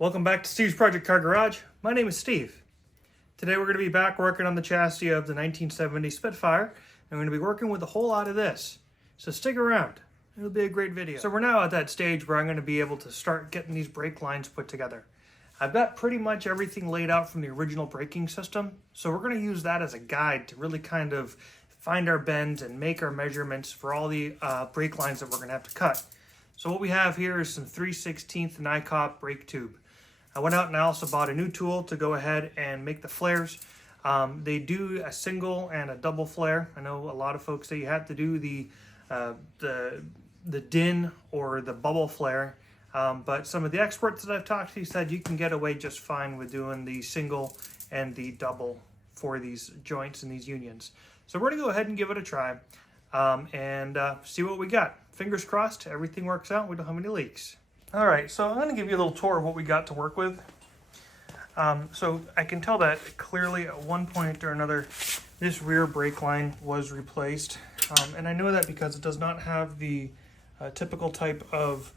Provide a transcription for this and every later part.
Welcome back to Steve's Project Car Garage. My name is Steve. Today we're going to be back working on the chassis of the 1970 Spitfire, and we're going to be working with a whole lot of this. So stick around. It'll be a great video. So we're now at that stage where I'm going to be able to start getting these brake lines put together. I've got pretty much everything laid out from the original braking system, so we're going to use that as a guide to really kind of find our bends and make our measurements for all the brake lines that we're going to have to cut. So what we have here is some 3/16 NiCopp brake tube. I went out and I also bought a new tool to go ahead and make the flares. They do a single and a double flare. I know a lot of folks say you have to do the DIN or the bubble flare, but some of the experts that I've talked to said you can get away just fine with doing the single and the double for these joints and these unions. So we're gonna go ahead and give it a try and see what we got. Fingers crossed, everything works out. We don't have any leaks. All right, so I'm going to give you a little tour of what we got to work with. So I can tell that clearly at one point or another, this rear brake line was replaced. And I know that because it does not have the typical type of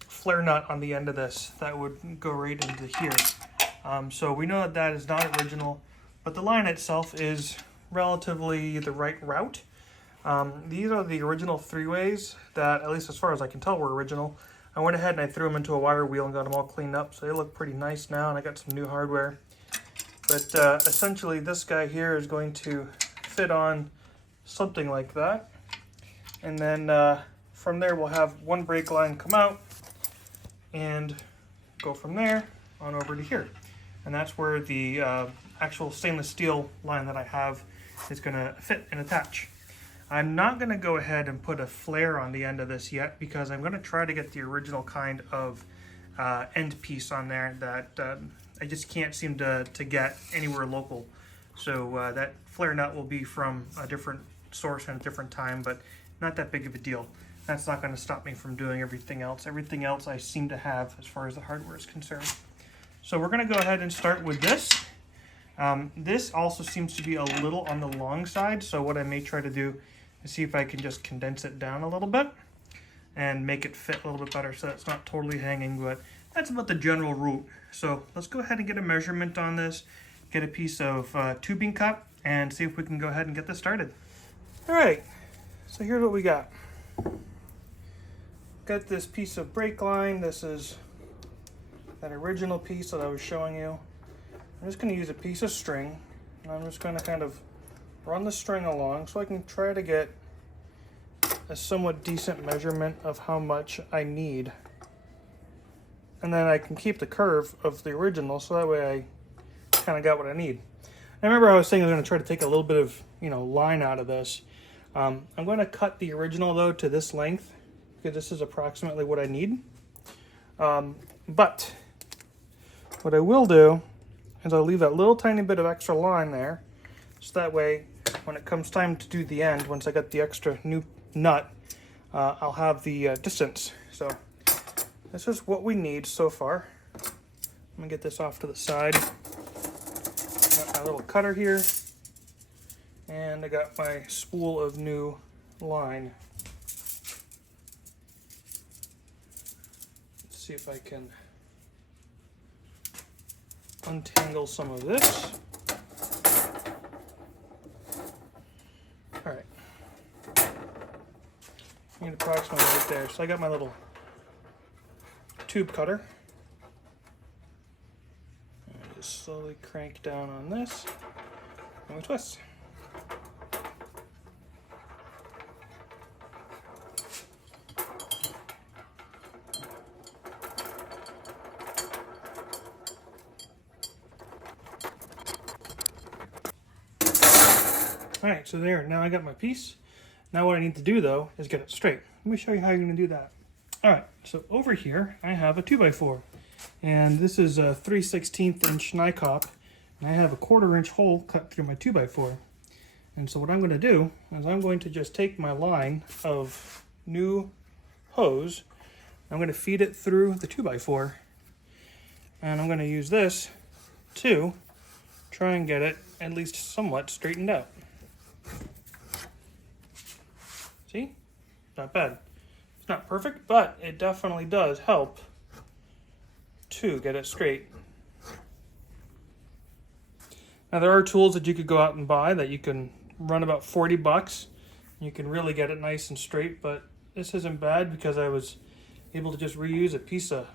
flare nut on the end of this that would go right into here. So we know that that is not original, but the line itself is relatively the right route. These are the original three-ways that, at least as far as I can tell, were original. I went ahead and I threw them into a wire wheel and got them all cleaned up, so they look pretty nice now, and I got some new hardware. But essentially this guy here is going to fit on something like that. And then from there we'll have one brake line come out and go from there on over to here. And that's where the actual stainless steel line that I have is going to fit and attach. I'm not going to go ahead and put a flare on the end of this yet because I'm going to try to get the original kind of end piece on there that I just can't seem to get anywhere local. So that flare nut will be from a different source and a different time, but not that big of a deal. That's not going to stop me from doing everything else. Everything else I seem to have as far as the hardware is concerned. So we're going to go ahead and start with this. This also seems to be a little on the long side, so what I may try to do is see if I can just condense it down a little bit and make it fit a little bit better so it's not totally hanging, but that's about the general route. So let's go ahead and get a measurement on this, get a piece of tubing cut, and see if we can go ahead and get this started. All right, so here's what we got. Got this piece of brake line. This is that original piece that I was showing you. I'm just going to use a piece of string, and I'm just going to kind of run the string along so I can try to get a somewhat decent measurement of how much I need. And then I can keep the curve of the original so that way I kind of got what I need. I remember I was saying I was going to try to take a little bit of line out of this. I'm going to cut the original though to this length because this is approximately what I need. But what I will do is I'll leave that little tiny bit of extra line there, so that way when it comes time to do the end, once I got the extra new nut, I'll have the distance. So this is what we need so far. I'm gonna get this off to the side. Got my little cutter here, and I got my spool of new line. Let's see if I can untangle some of this. All right, need approximately right there. So I got my little tube cutter. And just slowly crank down on this, and we twist. All right, so there, now I got my piece. Now what I need to do though is get it straight. Let me show you how you're gonna do that. All right, so over here, I have a 2x4. And this is a 3/16 inch NiCopp. And I have a 1/4 inch hole cut through my 2x4. And so what I'm gonna do is I'm going to just take my line of new hose. I'm gonna feed it through the 2x4. And I'm gonna use this to try and get it at least somewhat straightened out. See? Not bad. It's not perfect, but it definitely does help to get it straight. Now there are tools that you could go out and buy that you can run about 40 bucks. You can really get it nice and straight, but this isn't bad because I was able to just reuse a piece of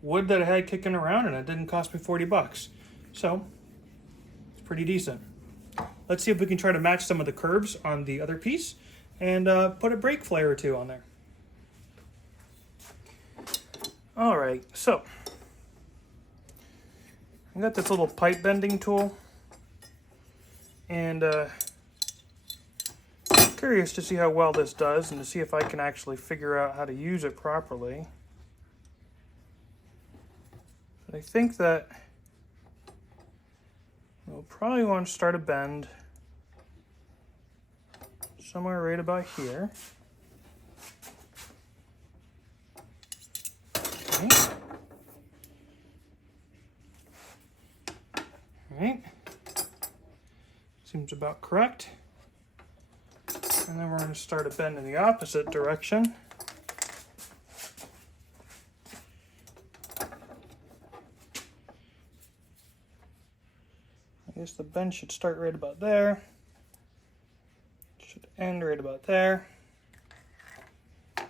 wood that I had kicking around and it didn't cost me 40 bucks. So it's pretty decent. Let's see if we can try to match some of the curves on the other piece and put a brake flare or two on there. All right, so I got this little pipe bending tool, and curious to see how well this does and to see if I can actually figure out how to use it properly. But I think that we'll probably want to start a bend somewhere right about here. Okay. All right. Seems about correct. And then we're going to start a bend in the opposite direction. I guess the bend should start right about there. Should end right about there. So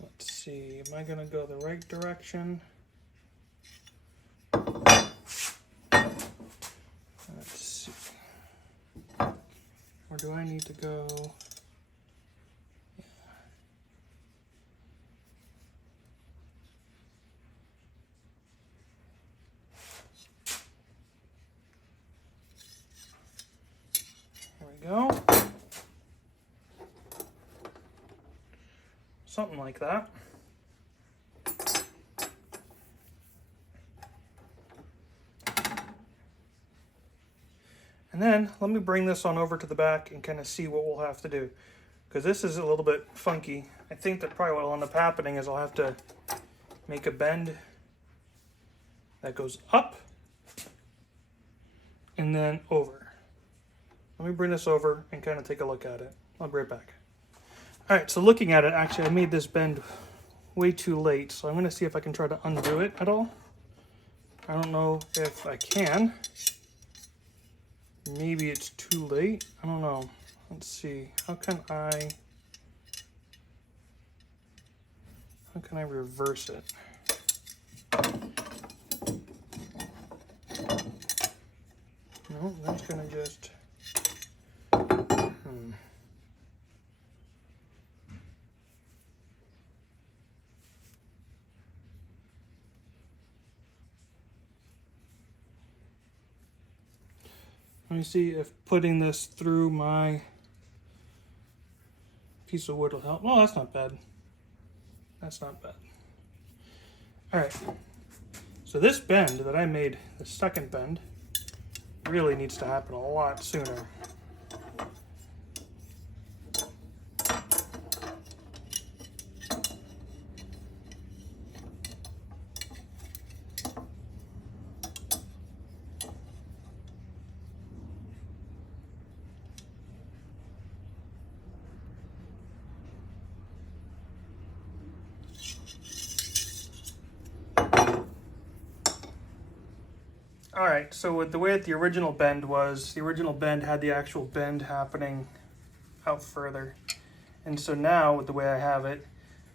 let's see, am I going to go the right direction? Let's see. Or do I need to go? There we go. Something like that. And then let me bring this on over to the back and kind of see what we'll have to do. Because this is a little bit funky. I think that probably what will end up happening is I'll have to make a bend that goes up and then over. Let me bring this over and kind of take a look at it. I'll be right back. All right, so looking at it, actually I made this bend way too late. So I'm going to see if I can try to undo it at all. I don't know if I can. Maybe it's too late. I don't know. Let's see. How can I reverse it? No, that's gonna just Let me see if putting this through my piece of wood will help. Oh, that's not bad. That's not bad. All right. So this bend that I made, the second bend, really needs to happen a lot sooner. All right, so with the way that the original bend was, the original bend had the actual bend happening out further. And so now with the way I have it,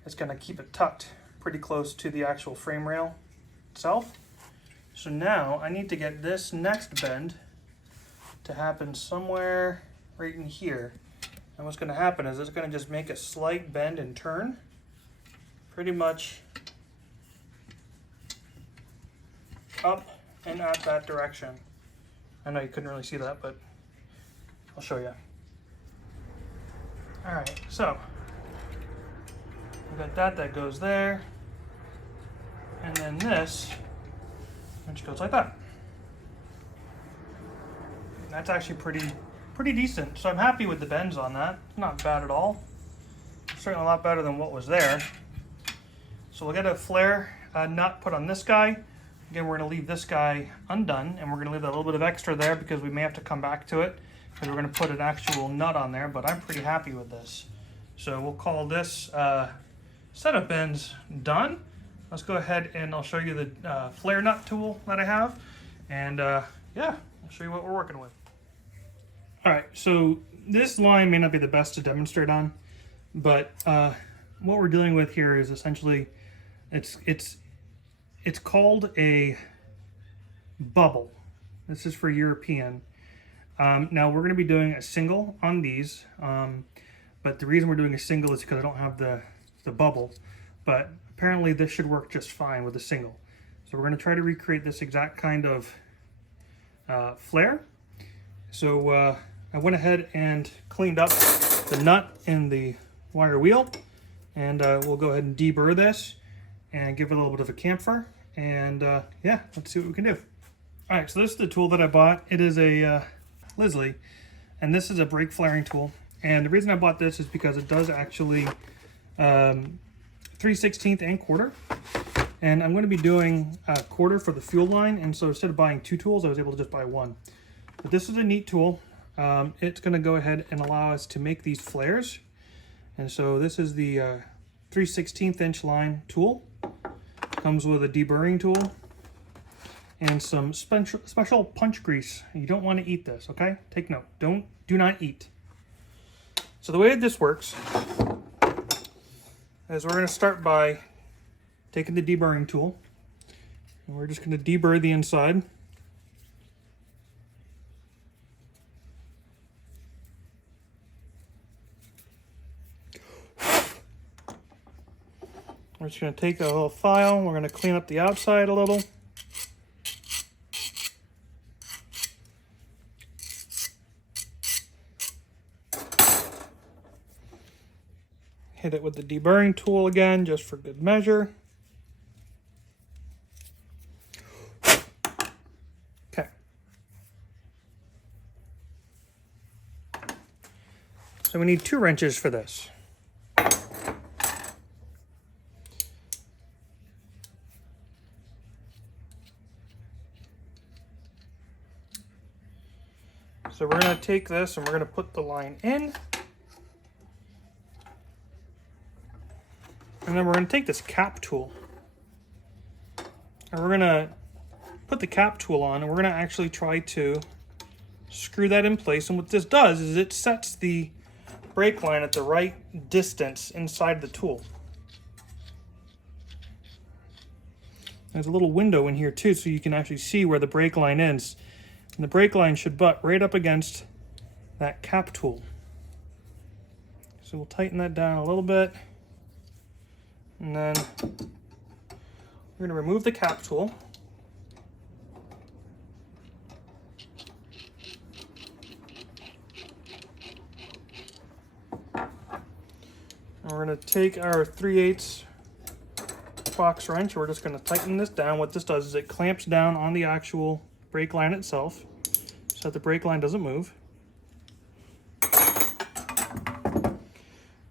it's gonna keep it tucked pretty close to the actual frame rail itself. So now I need to get this next bend to happen somewhere right in here. And what's gonna happen is it's gonna just make a slight bend and turn, pretty much up and at that direction. I know you couldn't really see that, but I'll show you. All right, so we got that goes there, and then this, which goes like that. That's actually pretty decent. So I'm happy with the bends on that. Not bad at all. Certainly a lot better than what was there. So we'll get a flare nut put on this guy. Again, we're going to leave this guy undone, and we're going to leave that little bit of extra there because we may have to come back to it because we're going to put an actual nut on there, but I'm pretty happy with this. So we'll call this setup ends done. Let's go ahead and I'll show you the flare nut tool that I have. And yeah, I'll show you what we're working with. All right, so this line may not be the best to demonstrate on, but what we're dealing with here is essentially, it's called a bubble. This is for European. Now we're going to be doing a single on these, but the reason we're doing a single is because I don't have the bubble, but apparently this should work just fine with a single. So we're going to try to recreate this exact kind of flare. So I went ahead and cleaned up the nut in the wire wheel, and we'll go ahead and deburr this and give it a little bit of a chamfer, and yeah, let's see what we can do. All right, so this is the tool that I bought. It is a Lisley, and this is a brake flaring tool. And the reason I bought this is because it does actually 3/16 and quarter. And I'm going to be doing a quarter for the fuel line, and so instead of buying two tools, I was able to just buy one. But this is a neat tool. It's going to go ahead and allow us to make these flares. And so this is the 3/16 inch line tool. Comes with a deburring tool and some special punch grease. You don't want to eat this, okay? Take note. Do not eat. So the way this works is we're going to start by taking the deburring tool, and we're just going to deburr the inside. We're just going to take a little file, we're going to clean up the outside a little. Hit it with the deburring tool again, just for good measure. Okay. So we need 2 wrenches for this. So we're going to take this and we're going to put the line in. And then we're going to take this cap tool. And we're going to put the cap tool on, and we're going to actually try to screw that in place. And what this does is it sets the brake line at the right distance inside the tool. There's a little window in here too, so you can actually see where the brake line ends. And the brake line should butt right up against that cap tool. So we'll tighten that down a little bit. And then we're going to remove the cap tool. And we're going to take our 3/8 box wrench. We're just going to tighten this down. What this does is it clamps down on the actual brake line itself so that the brake line doesn't move.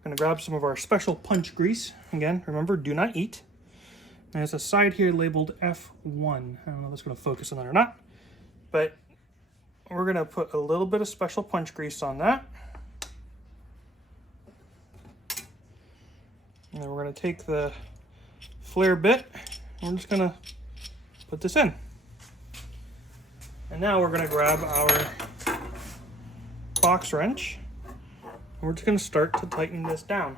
Going to grab some of our special punch grease. Again, remember, do not eat. There's a side here labeled F1. I don't know if it's going to focus on that or not, but we're going to put a little bit of special punch grease on that. And then we're going to take the flare bit, and we're just going to put this in. And now we're going to grab our box wrench. We're just going to start to tighten this down.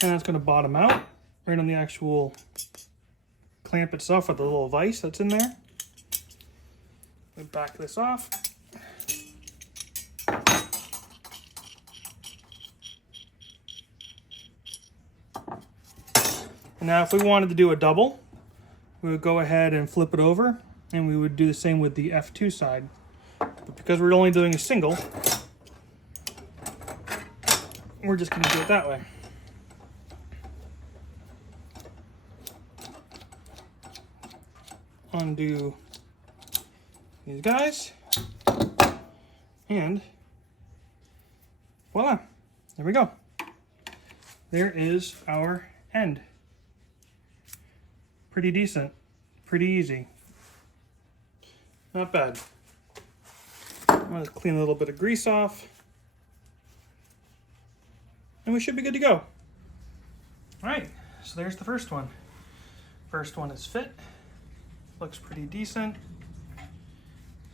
And that's going to bottom out right on the actual clamp itself with the little vise that's in there. We back this off. Now if we wanted to do a double, we would go ahead and flip it over, and we would do the same with the F2 side. But because we're only doing a single, we're just going to do it that way. Undo these guys, and voila. there we go. There is our end. Pretty decent, pretty easy. Not bad. I'm gonna clean a little bit of grease off. And we should be good to go. All right, so there's the first one. First one is fit. Looks pretty decent.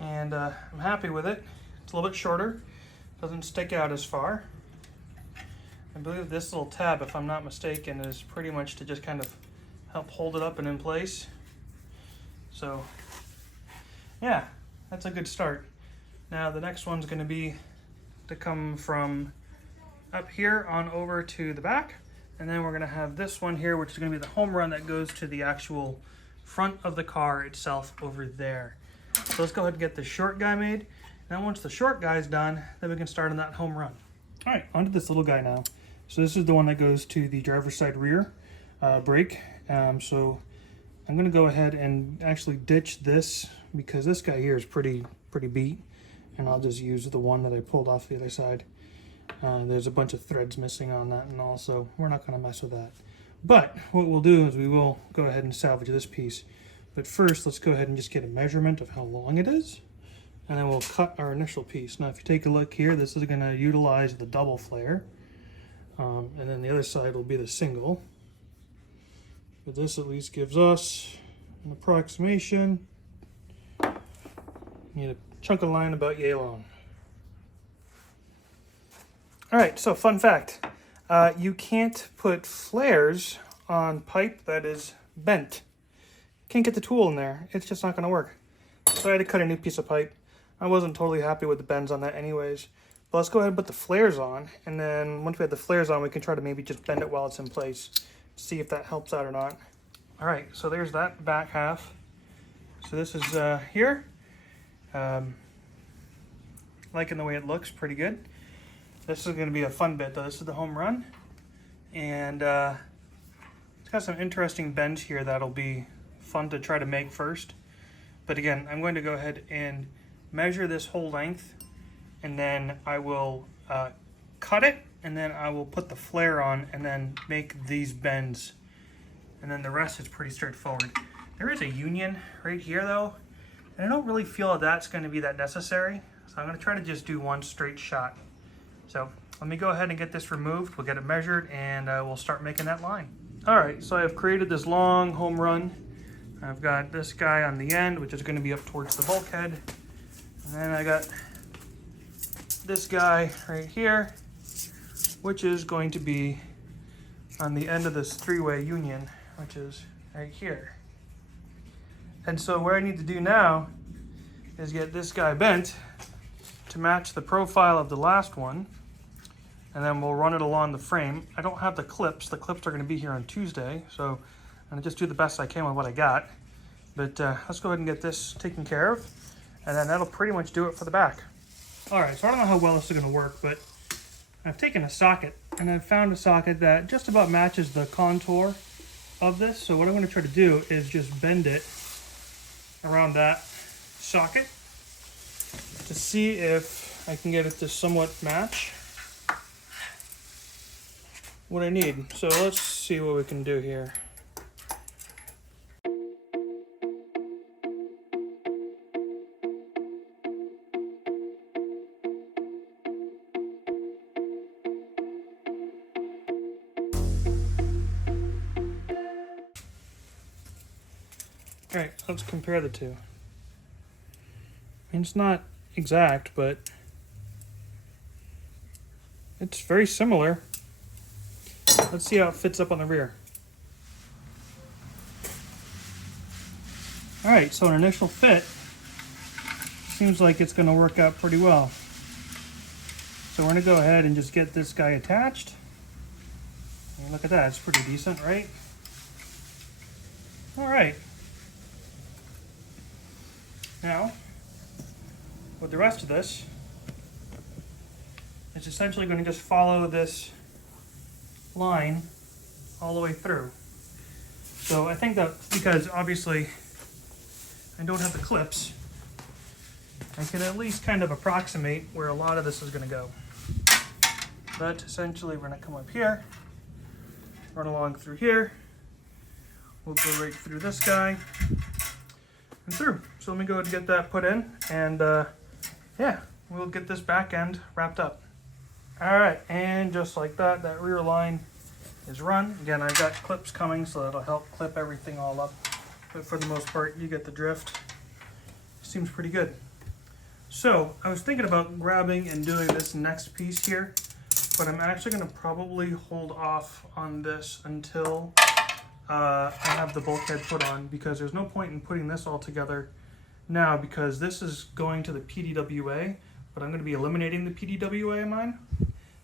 And I'm happy with it. It's a little bit shorter. Doesn't stick out as far. I believe this little tab, if I'm not mistaken, is pretty much to just kind of help hold it up and in place. So yeah, that's a good start. Now the next one's going to be to come from up here on over to the back, and then we're going to have this one here, which is going to be the home run that goes to the actual front of the car itself over there. So let's go ahead and get the short guy made. Now once the short guy's done, then we can start on that home run. All right, onto this little guy now. So this is the one that goes to the driver's side rear brake. So I'm going to go ahead and actually ditch this because this guy here is pretty beat, and I'll just use the one that I pulled off the other side. There's a bunch of threads missing on that, and also we're not going to mess with that. But what we'll do is we will go ahead and salvage this piece. But first, let's go ahead and just get a measurement of how long it is, and then we'll cut our initial piece. Now if you take a look here, this is going to utilize the double flare, and then the other side will be the single. But this at least gives us an approximation. Need a chunk of line about yay long. All right, so fun fact. You can't put flares on pipe that is bent. Can't get the tool in there. It's just not going to work. So I had to cut a new piece of pipe. I wasn't totally happy with the bends on that anyways. But let's go ahead and put the flares on. And then once we have the flares on, we can try to maybe just bend it while it's in place. See if that helps out or not. All right, so there's that back half. So this is here. Liking the way it looks, pretty good. This is going to be a fun bit though. This is the home run. And it's got some interesting bends here that'll be fun to try to make first. But again, I'm going to go ahead and measure this whole length, and then I will cut it, and then I will put the flare on and then make these bends. And then the rest is pretty straightforward. There is a union right here though, and I don't really feel that that's going to be that necessary. So I'm going to try to just do one straight shot. So let me go ahead and get this removed. We'll get it measured, and we'll start making that line. All right, so I've created this long home run. I've got this guy on the end, which is going to be up towards the bulkhead. And then I got this guy right here, which is going to be on the end of this three-way union, which is right here. And so what I need to do now is get this guy bent to match the profile of the last one, and then we'll run it along the frame. I don't have the clips. The clips are going to be here on Tuesday, so I'm going to just do the best I can with what I got. But let's go ahead and get this taken care of, and then that'll pretty much do it for the back. All right, so I don't know how well this is going to work, but I've taken a socket, and I've found a socket that just about matches the contour of this. So what I'm going to try to do is just bend it around that socket to see if I can get it to somewhat match what I need. So let's see what we can do here. All right, let's compare the two. I mean, it's not exact, but it's very similar. Let's see how it fits up on the rear. All right, so an initial fit seems like it's going to work out pretty well. So we're going to go ahead and just get this guy attached. And look at that, it's pretty decent, right? All right. Now, with the rest of this, it's essentially going to just follow this line all the way through. So I think that because obviously I don't have the clips, I can at least kind of approximate where a lot of this is going to go. But essentially we're gonna come up here, run along through here. We'll go right through this guy and through. So let me go ahead and get that put in, and yeah, we'll get this back end wrapped up. All right, and just like that, that rear line is run. Again, I've got clips coming, so that'll help clip everything all up. But for the most part, you get the drift. Seems pretty good. So I was thinking about grabbing and doing this next piece here, but I'm actually gonna probably hold off on this until I have the bulkhead put on, because there's no point in putting this all together now, because this is going to the PDWA, but I'm going to be eliminating the PDWA in mine.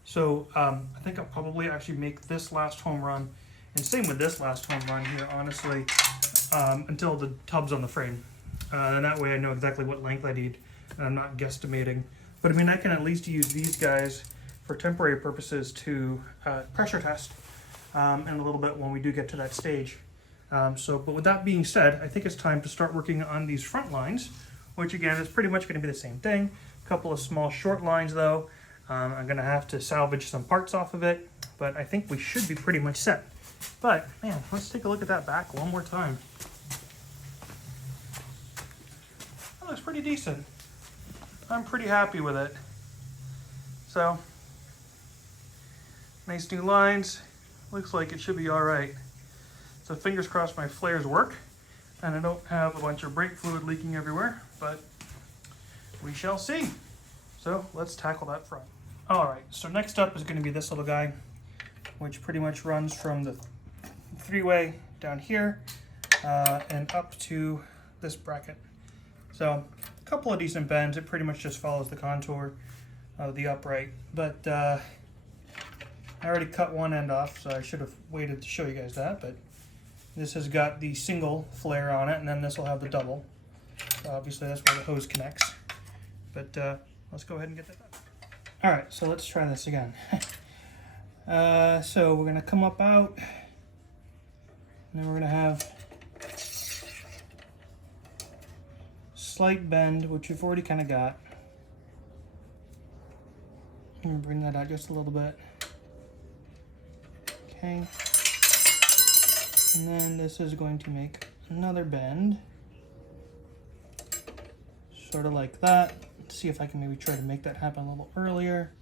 So I think I'll probably actually make this last home run, and same with this last home run here, honestly, until the tub's on the frame. And that way I know exactly what length I need, and I'm not guesstimating. But I mean, I can at least use these guys for temporary purposes to pressure test. And a little bit when we do get to that stage. But with that being said, I think it's time to start working on these front lines, which again is pretty much going to be the same thing. A couple of small short lines though. I'm going to have to salvage some parts off of it, but I think we should be pretty much set. But man, let's take a look at that back one more time. That looks pretty decent. I'm pretty happy with it. So, nice new lines. Looks like it should be all right. So fingers crossed my flares work and I don't have a bunch of brake fluid leaking everywhere, but we shall see. So let's tackle that front. All right, so next up is going to be this little guy, which pretty much runs from the three-way down here and up to this bracket. So a couple of decent bends. It pretty much just follows the contour of the upright, but I already cut one end off, so I should have waited to show you guys that, but this has got the single flare on it, and then this will have the double. So obviously that's where the hose connects. But let's go ahead and get that done. All right, so let's try this again. So we're gonna come up out, and then we're gonna have slight bend, which we've already kind of got. I'm gonna bring that out just a little bit. Okay, and then this is going to make another bend, sort of like that. Let's see if I can maybe try to make that happen a little earlier.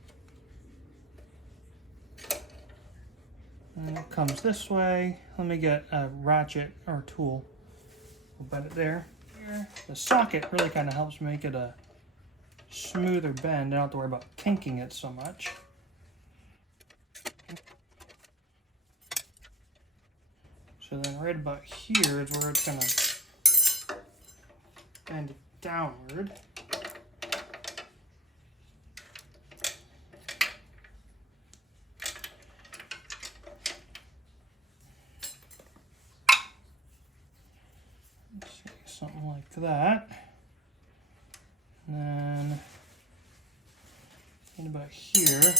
And then it comes this way. Let me get a ratchet or tool. We'll bend it there. The socket really kind of helps make it a smoother bend. I don't have to worry about kinking it so much. So then right about here is where it's going to bend downward. Let's see, something like that. And then right about here,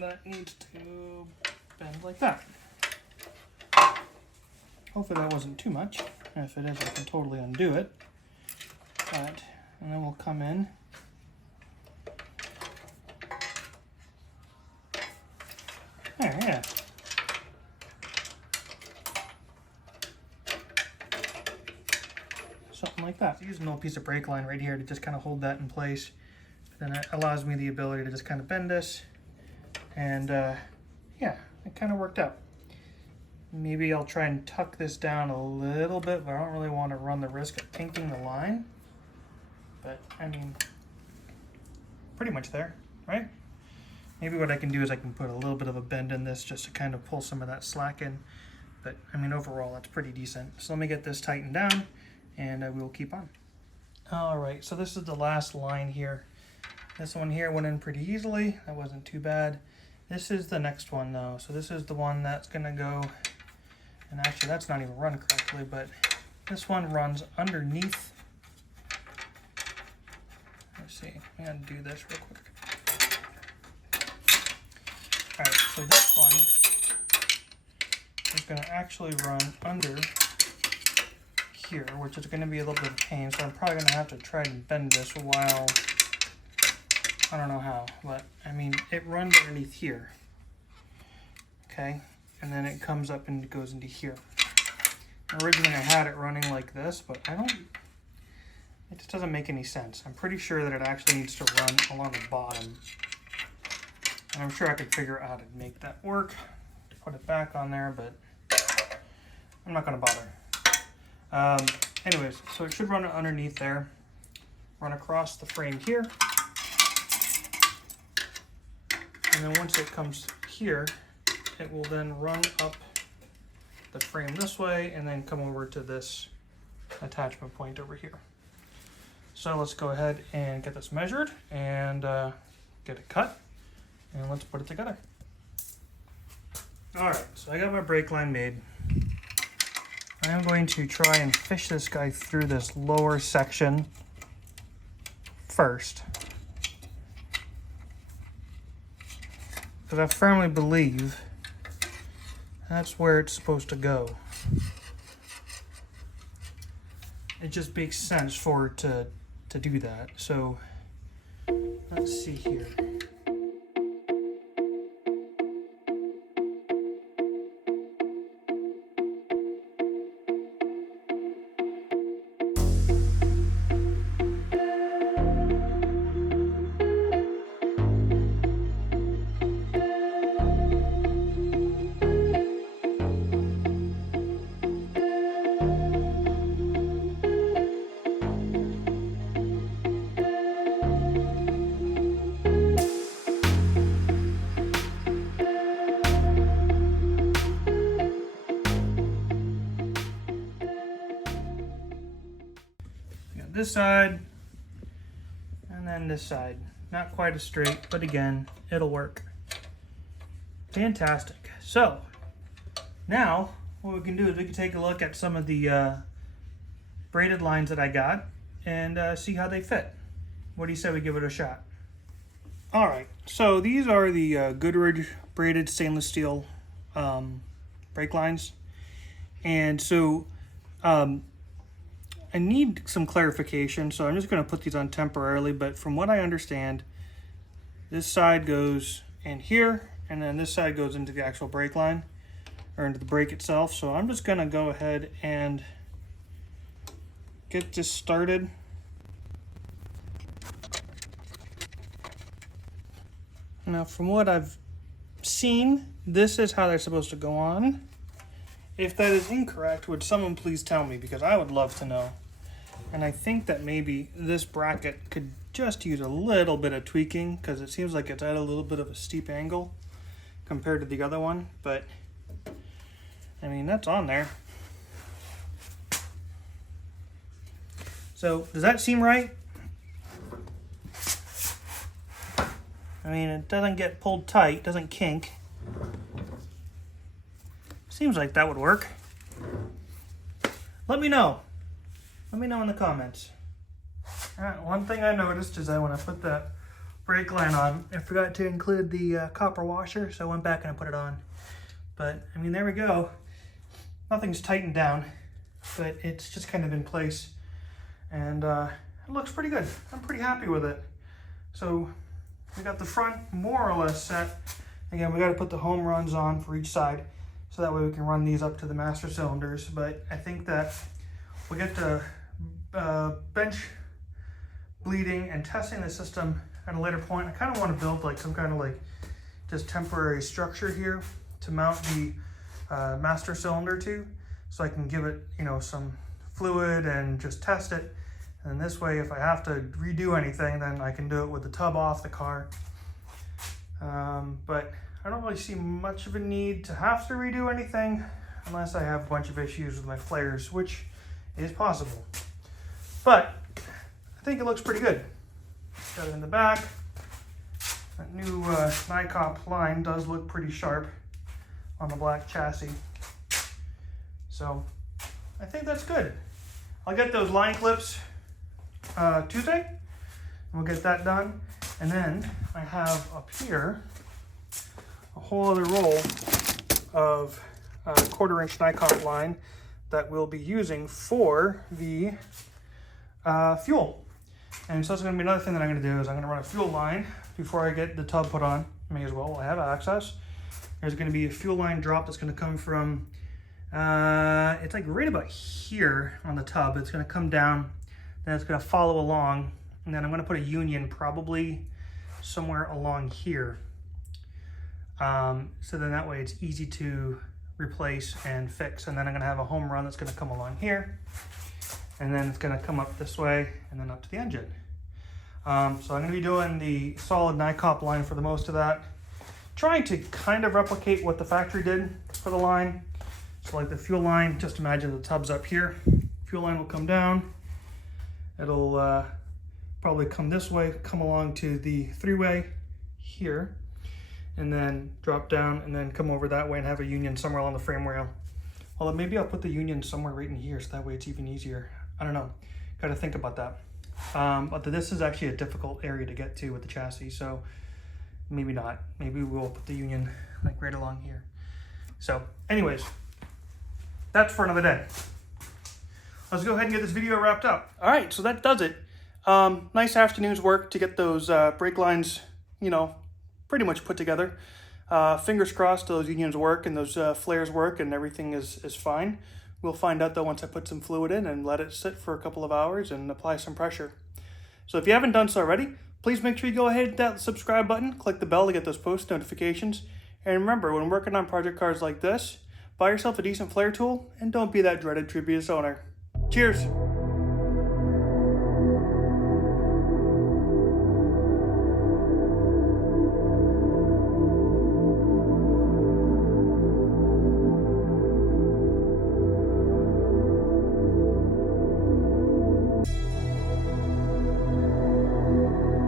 that needs to bend like that. Hopefully that wasn't too much. If it is, I can totally undo it. And then we'll come in. There, yeah. Something like that. Use an old piece of brake line right here to just kind of hold that in place. Then it allows me the ability to just kind of bend this. And yeah, it kind of worked out. Maybe I'll try and tuck this down a little bit, but I don't really want to run the risk of pinking the line. But I mean, pretty much there, right? Maybe what I can do is I can put a little bit of a bend in this just to kind of pull some of that slack in. But I mean, overall, that's pretty decent. So let me get this tightened down and we will keep on. All right, so this is the last line here. This one here went in pretty easily. That wasn't too bad. This is the next one though. So this is the one that's gonna go, and actually that's not even run correctly, but this one runs underneath. Let's see, I'm gonna do this real quick. All right, so this one is gonna actually run under here, which is gonna be a little bit of a pain. So I'm probably gonna have to try and bend this while I don't know how, but I mean, it runs underneath here. Okay, and then it comes up and goes into here. Originally I had it running like this, but it just doesn't make any sense. I'm pretty sure that it actually needs to run along the bottom. And I'm sure I could figure out how to make that work. Put it back on there, but I'm not gonna bother. Anyways, so it should run underneath there, run across the frame here. And then once it comes here, it will then run up the frame this way and then come over to this attachment point over here. So let's go ahead and get this measured and get it cut, and let's put it together. All right, so I got my brake line made. I'm going to try and fish this guy through this lower section first, because I firmly believe that's where it's supposed to go. It just makes sense for it to do that. So let's see here. This side and then this side. Not quite as straight, but again, it'll work. Fantastic. So now what we can do is we can take a look at some of the braided lines that I got and see how they fit. What do you say we give it a shot? All right, so these are the Goodrich braided stainless steel brake lines. And so I need some clarification, so I'm just going to put these on temporarily, but from what I understand, this side goes in here, and then this side goes into the actual brake line, or into the brake itself. So I'm just going to go ahead and get this started. Now, from what I've seen, this is how they're supposed to go on. If that is incorrect, would someone please tell me, because I would love to know. And I think that maybe this bracket could just use a little bit of tweaking, because it seems like it's at a little bit of a steep angle compared to the other one. But I mean, that's on there. So does that seem right? I mean, it doesn't get pulled tight, doesn't kink. Seems like that would work. Let me know. Let me know in the comments. One thing I noticed is that when I put the brake line on, I forgot to include the copper washer, so I went back and I put it on. But, I mean, there we go. Nothing's tightened down, but it's just kind of in place. And it looks pretty good. I'm pretty happy with it. So, we got the front more or less set. Again, we got to put the home runs on for each side, so that way we can run these up to the master cylinders. But I think that we'll get to bench bleeding and testing the system at a later point. I kind of want to build like some kind of like just temporary structure here to mount the master cylinder to, so I can give it, you know, some fluid and just test it. And this way, if I have to redo anything, then I can do it with the tub off the car. But I don't really see much of a need to have to redo anything unless I have a bunch of issues with my flares, which is possible. But I think it looks pretty good. Got it in the back. That new NiCopp line does look pretty sharp on the black chassis. So I think that's good. I'll get those line clips Tuesday. We'll get that done. And then I have up here a whole other roll of 1/4-inch NiCopp line that we'll be using for the fuel. And so that's going to be another thing that I'm going to do is I'm going to run a fuel line before I get the tub put on. May as well while I have access. There's going to be a fuel line drop that's going to come from, it's like right about here on the tub. It's going to come down, then it's going to follow along, and then I'm going to put a union probably somewhere along here. So then that way it's easy to replace and fix. And then I'm going to have a home run that's going to come along here, and then it's going to come up this way and then up to the engine. So I'm going to be doing the solid NiCopp line for the most of that, trying to kind of replicate what the factory did for the line. So like the fuel line, just imagine the tub's up here. Fuel line will come down. It'll probably come this way, come along to the three-way here, and then drop down and then come over that way and have a union somewhere along the frame rail. Although maybe I'll put the union somewhere right in here so that way it's even easier. I don't know, gotta think about that. But this is actually a difficult area to get to with the chassis, so maybe not. Maybe we'll put the union like right along here. So anyways, that's for another day. Let's go ahead and get this video wrapped up. All right, so that does it. Nice afternoon's work to get those brake lines, you know, pretty much put together. Fingers crossed those unions work and those flares work and everything is fine. We'll find out though once I put some fluid in and let it sit for a couple of hours and apply some pressure. So if you haven't done so already, please make sure you go ahead and hit that subscribe button, click the bell to get those post notifications. And remember, when working on project cars like this, buy yourself a decent flare tool and don't be that dreaded Tribius owner. Cheers!